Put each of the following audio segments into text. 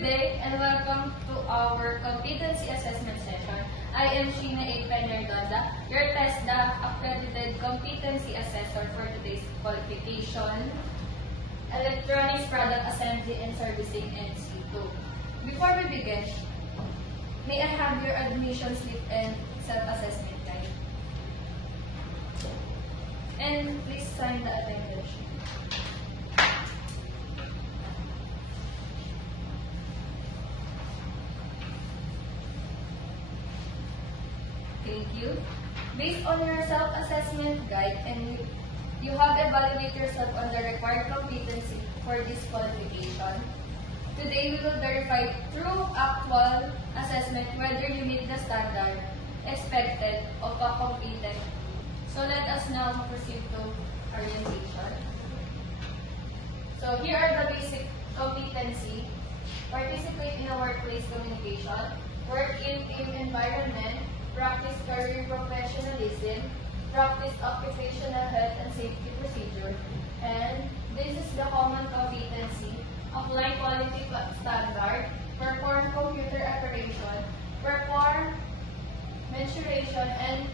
Good day and welcome to our competency assessment session. I am Sheena A. Penerdonda, your TESDA accredited competency assessor for today's qualification, Electronics Product Assembly and Servicing NC2. Before we begin, may I have your admission slip and self-assessment guide? And please sign the attendance sheet. Thank you. Based on your self-assessment guide and you have evaluated yourself on the required competency for this qualification, today we will verify through actual assessment whether you meet the standard expected of a competent. So let us now proceed to orientation. So here are the basic competency. Participate in a workplace communication, work in team environment, practice career professionalism, practice occupational health and safety procedure, and this is the common competency, apply quality standard, perform computer operation, perform mensuration and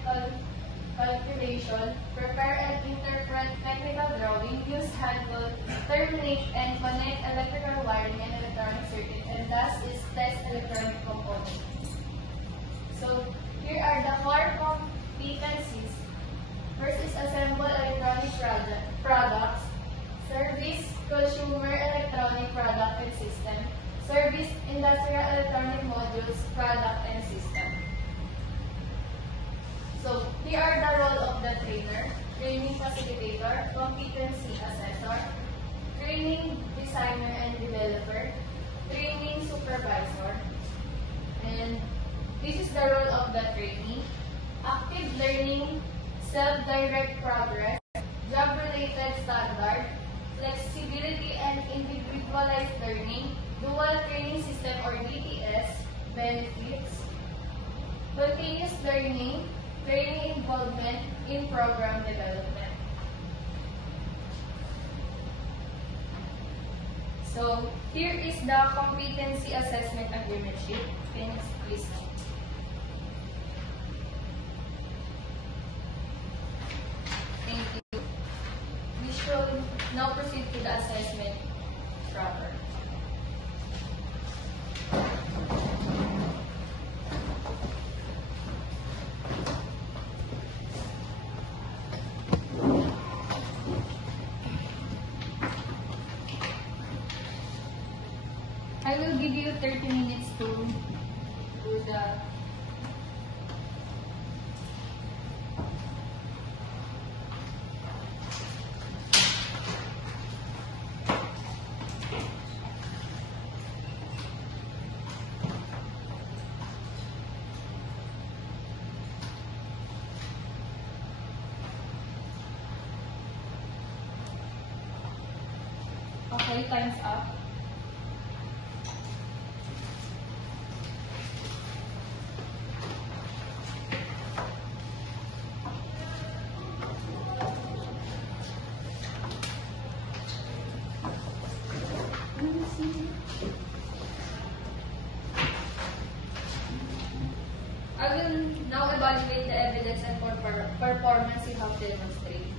calculation, prepare and interpret technical drawing, use handle, terminate and connect electrical wiring and electronic circuit, and thus is test electronic components. So here are the core competencies. First is assemble electronic products, service consumer electronic product and system, service industrial electronic modules, product and system. So here are the role of the trainer, training facilitator, competency assessor, training designer and developer, training supervisor, and this is the role of the trainee, active learning, self-direct progress, job-related standard, flexibility and individualized learning, dual training system or DTS, benefits, continuous learning, training involvement in program development. So here is the competency assessment agreement sheet. Please. Thank you. We should now proceed to the assessment proper. I will give you 30 minutes to do the okay, time's up. I will now evaluate the evidence and performance you have demonstrated.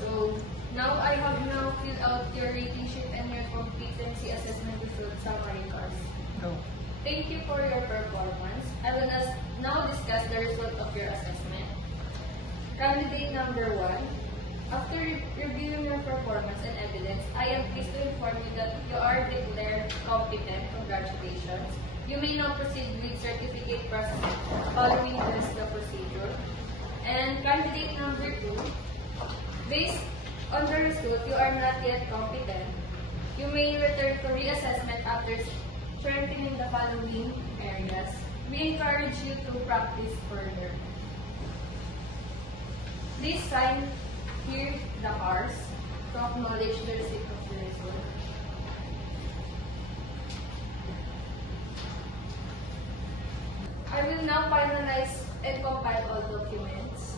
So now I have now filled out your rating sheet and your competency assessment result summary cards. Thank you for your performance. I will now discuss the result of your assessment. Candidate number 1. After reviewing your performance and evidence, I am pleased to inform you that you are declared competent. Congratulations. You may now proceed with certificate processing following the procedure. And candidate number 2, based on the result, you are not yet competent. You may return for reassessment after strengthening the following areas. We encourage you to practice further. Please sign here the R's to acknowledge the receipt of the result. I will now finalize and compile all documents.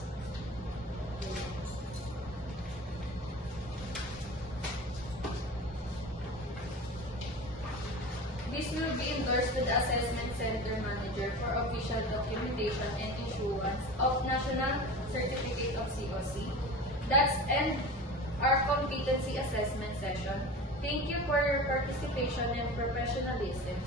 This will be endorsed to the Assessment Center Manager for official documentation and issuance of National Certificate of COC. That's end our competency assessment session. Thank you for your participation and professionalism.